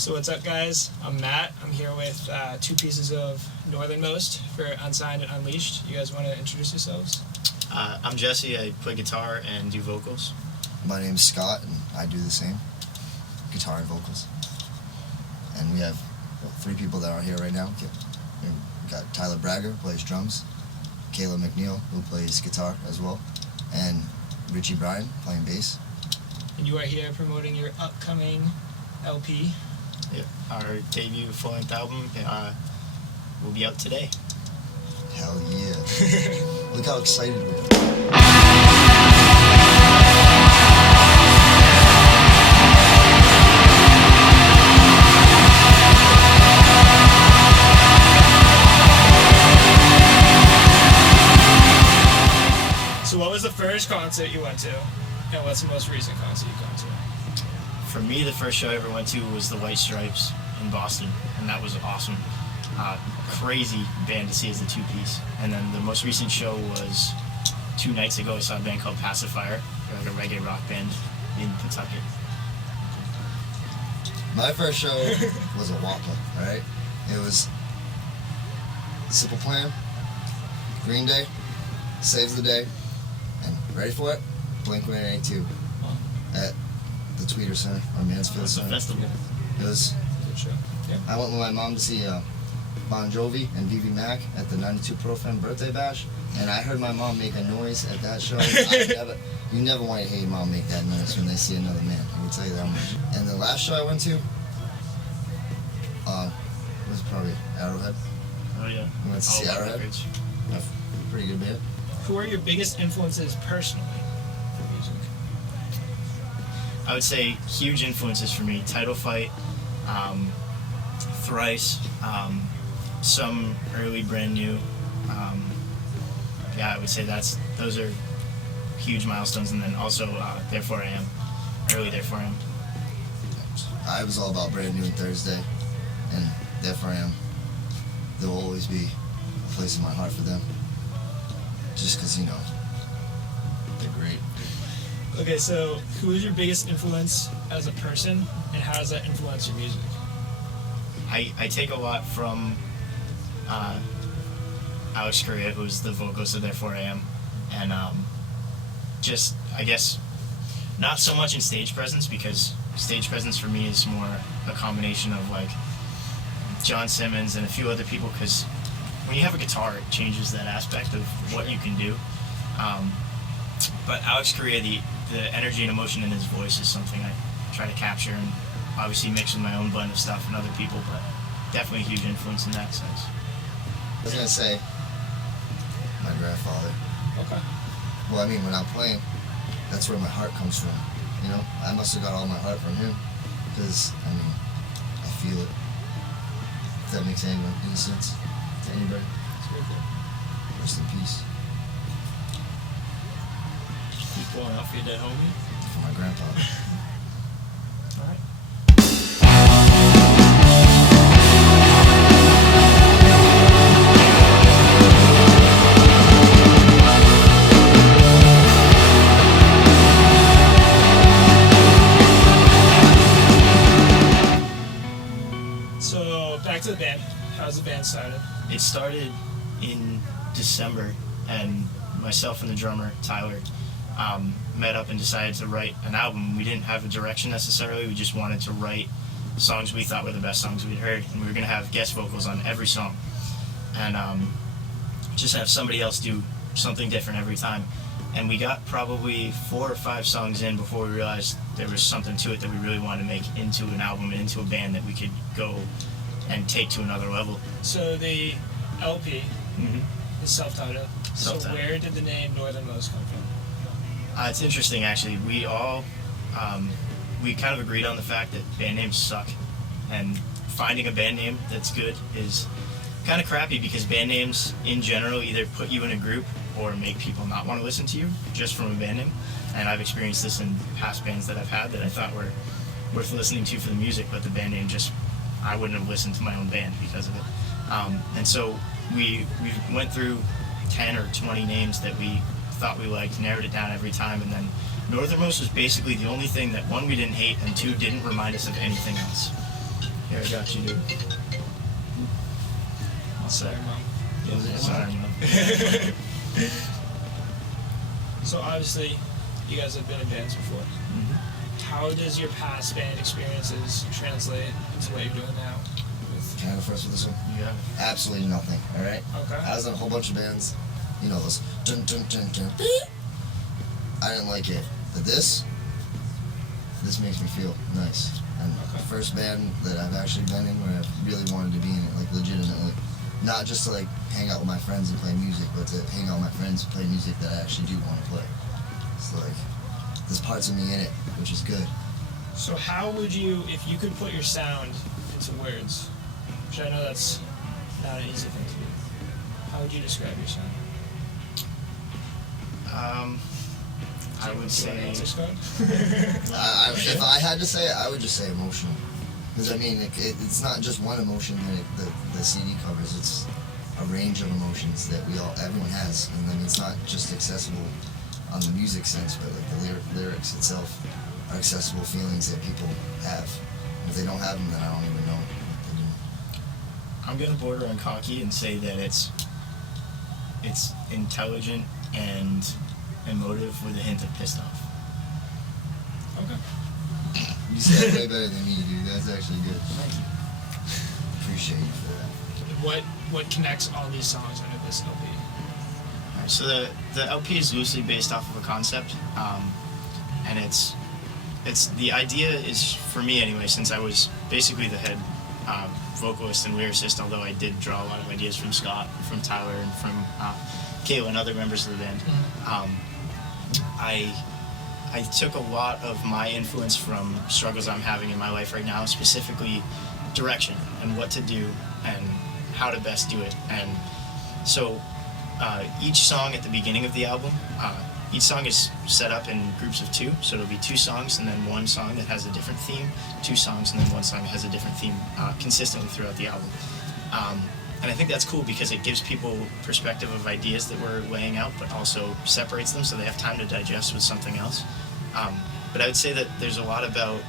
So what's up, guys? I'm Matt. I'm here with two pieces of Northernmost for Unsigned and Unleashed. You guys want to introduce yourselves? I'm Jesse. I play guitar and do vocals. My name's Scott, and I do the same, guitar and vocals. And we have three people that are here right now. We got Tyler Bragger, who plays drums, Kayla McNeil, who plays guitar as well, and Richie Bryan, playing bass. And you are here promoting your upcoming LP. Yep. Our debut full-length album will be out today. Hell yeah. Look how excited we are. So what was the first concert you went to? And what's the most recent concert you've gone to? For me, the first show I ever went to was the White Stripes in Boston, and that was awesome. Crazy band to see as a two-piece. And then the most recent show was 2 nights ago. I saw a band called Pacifier. They're like a reggae rock band in Kentucky. My first show was a Wampa, alright? It was Simple Plan, Green Day, Saves the Day, and ready for it? Blink-182 at the Tweeter Center, or Mansfield It's a Center. festival. It was. Good show. Yeah. I went with my mom to see Bon Jovi and BB Mac at the 92 Pro Fan birthday bash, and I heard my mom make a noise at that show. You never want to hear your mom make that noise when they see another man. I can tell you that much. And the last show I went to was probably Arrowhead. Oh yeah. We went to see All White Arrowhead. Records. Pretty good band. Who are your biggest influences personally for music? I would say huge influences for me: Title Fight, Thrice, some early Brand New. Yeah, I would say those are huge milestones, and then also Therefore I Am, early Therefore I Am. I was all about Brand New and Thursday, and Therefore I Am. There will always be a place in my heart for them. Just because, you know, they're great. Okay, so who is your biggest influence as a person, and how does that influence your music? I take a lot from Alex Correa, who's the vocalist of Therefore I Am, and just, I guess, not so much in stage presence, because stage presence for me is more a combination of like John Simmons and a few other people, because when you have a guitar, it changes that aspect of what you can do. But Alex Correa, the energy and emotion in his voice is something I try to capture, and obviously mix with my own blend of stuff and other people, but definitely a huge influence in that sense. I was going to say, my grandfather. Okay. Well, I mean, when I'm playing, that's where my heart comes from. You know, I must have got all my heart from him, because, I mean, I feel it. If that makes any sense to anybody. Rest in peace. Keep pouring out for your dead homie. For my grandpa. All right. So back to the band. How's the band started? It started in December, and myself and the drummer, Tyler, met up and decided to write an album. We didn't have a direction necessarily, we just wanted to write songs we thought were the best songs we'd heard, and we were going to have guest vocals on every song, and just have somebody else do something different every time. And we got probably 4 or 5 songs in before we realized there was something to it that we really wanted to make into an album and into a band that we could go and take to another level. So the LP Mm-hmm. is self-titled. So Self-titled. where did the name Northernmost come from? It's interesting, actually. We all, we kind of agreed on the fact that band names suck, and finding a band name that's good is kind of crappy, because band names in general either put you in a group or make people not want to listen to you just from a band name. And I've experienced this in past bands that I've had that I thought were worth listening to for the music, but the band name just, I wouldn't have listened to my own band because of it. And so we went through 10 or 20 names that we thought we liked, narrowed it down every time, and then Northernmost was basically the only thing that, one, we didn't hate, and two, didn't remind us of anything else. Here, I got you, dude. Sorry, Mom. Yeah, sorry, Mom. So obviously, you guys have been in bands before. How does your past band experiences translate into what you're doing now? Can I go first with this one? Yeah. Absolutely nothing, alright? Okay. I was in a whole bunch of bands, you know, those dun dun dun dun beep. I didn't like it. But this makes me feel nice. And the first band that I've actually been in where I really wanted to be in it, like legitimately. Not just to like hang out with my friends and play music, but to hang out with my friends and play music that I actually do want to play. It's like, there's parts of me in it, which is good. So how would you, if you could put your sound into words, which I know that's not an easy thing to do, how would you describe your sound? I would say. If I had to say it, I would just say emotional. Because I mean, it's not just one emotion that the CD covers. It's a range of emotions that everyone has, and then it's not just accessible on the music sense, but like the lyrics itself are accessible feelings that people have. And if they don't have them, then I don't even know what they're doing. I'm gonna border on cocky and say that it's intelligent and emotive with a hint of pissed off. Okay. You said it way better than me, dude. That's actually good. Thank you. Appreciate you for that. What connects all these songs under this LP? Alright, so the LP is loosely based off of a concept, and it's the idea is, for me anyway, since I was basically the head vocalist and lyricist, although I did draw a lot of ideas from Scott, from Tyler, and from Kayla and other members of the band. I took a lot of my influence from struggles I'm having in my life right now, specifically direction and what to do and how to best do it. And so each song at the beginning of the album, each song is set up in groups of two, so it'll be two songs and then one song that has a different theme, two songs and then one song that has a different theme consistently throughout the album. And I think that's cool because it gives people perspective of ideas that we're laying out, but also separates them so they have time to digest with something else. But I would say that there's a lot about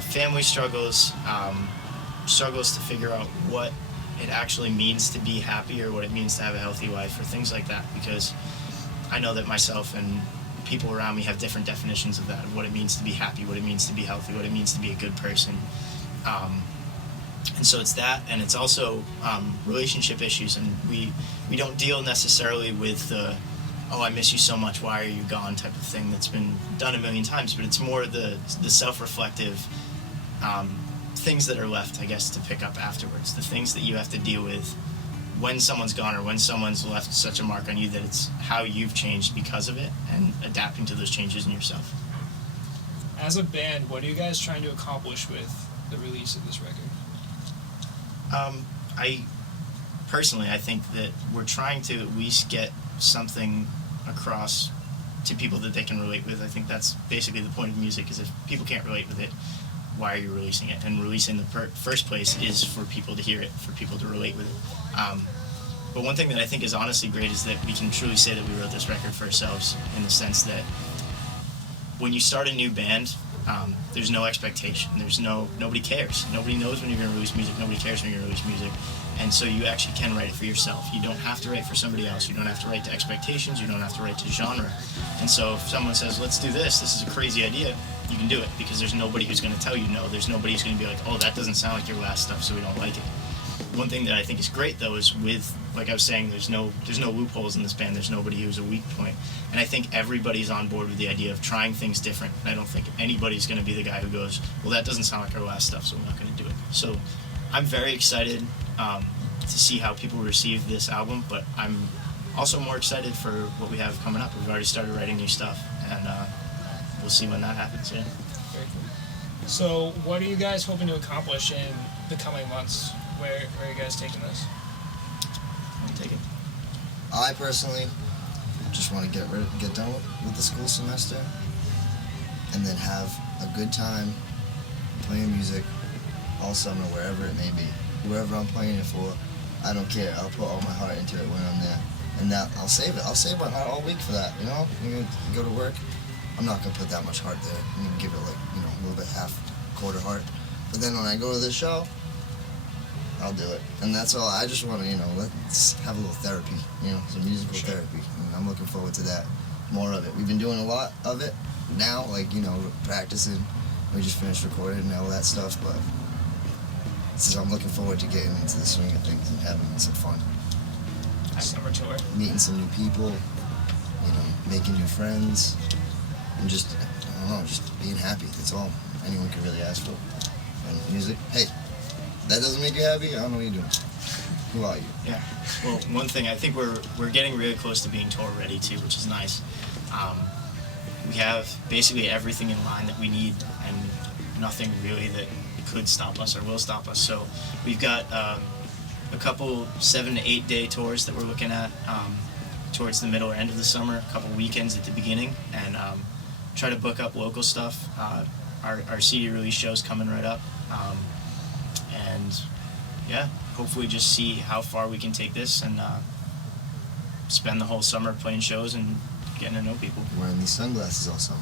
family struggles, struggles to figure out what it actually means to be happy or what it means to have a healthy life or things like that, because I know that myself and people around me have different definitions of that, of what it means to be happy, what it means to be healthy, what it means to be a good person. And so it's that, and it's also relationship issues, and we don't deal necessarily with the, oh, I miss you so much, why are you gone type of thing that's been done a million times, but it's more the self-reflective things that are left, I guess, to pick up afterwards, the things that you have to deal with when someone's gone or when someone's left such a mark on you that it's how you've changed because of it and adapting to those changes in yourself. As a band, what are you guys trying to accomplish with the release of this record? I think that we're trying to at least get something across to people that they can relate with. I think that's basically the point of music, is if people can't relate with it, why are you releasing it? And releasing in the first place is for people to hear it, for people to relate with it. But one thing that I think is honestly great is that we can truly say that we wrote this record for ourselves, in the sense that when you start a new band, there's no expectation. Nobody cares. Nobody knows when you're going to release music. Nobody cares when you're going to release music. And so you actually can write it for yourself. You don't have to write for somebody else. You don't have to write to expectations. You don't have to write to genre. And so if someone says, let's do this is a crazy idea, you can do it, because there's nobody who's going to tell you no. There's nobody who's going to be like, oh, that doesn't sound like your last stuff, so we don't like it. One thing that I think is great, though, is with, like I was saying, there's no loopholes in this band. There's nobody who's a weak point. And I think everybody's on board with the idea of trying things different. And I don't think anybody's going to be the guy who goes, well, that doesn't sound like our last stuff, so we're not going to do it. So I'm very excited to see how people receive this album, but I'm also more excited for what we have coming up. We've already started writing new stuff, and we'll see when that happens, yeah. Very cool. So what are you guys hoping to accomplish in the coming months? Where are you guys taking this? I'll take it. I personally just want to get done with the school semester and then have a good time playing music all summer, wherever it may be. Whoever I'm playing it for, I don't care. I'll put all my heart into it when I'm there. And now I'll save it. I'll save my heart all week for that, you know? I'm going to go to work. I'm not going to put that much heart there. I'm going to give it a little bit half, quarter heart. But then when I go to the show, I'll do it. And that's all. I just want to, let's have a little therapy, some musical therapy. And I'm looking forward to that, more of it. We've been doing a lot of it now, like, practicing. We just finished recording and all that stuff, but so I'm looking forward to getting into the swing of things and having some fun. Summer tour. Meeting some new people, making new friends, and just, I don't know, just being happy. That's all anyone can really ask for. And music, hey, that doesn't make you happy? I don't know what you're doing. Who are you? Yeah. Well, one thing, I think we're getting really close to being tour ready too, which is nice. We have basically everything in line that we need, and nothing really that could stop us or will stop us. So we've got a couple 7 to 8 day tours that we're looking at towards the middle or end of the summer, a couple weekends at the beginning, and try to book up local stuff. Our CD release show's coming right up, and yeah, hopefully just see how far we can take this and spend the whole summer playing shows and getting to know people. Wearing these sunglasses all summer.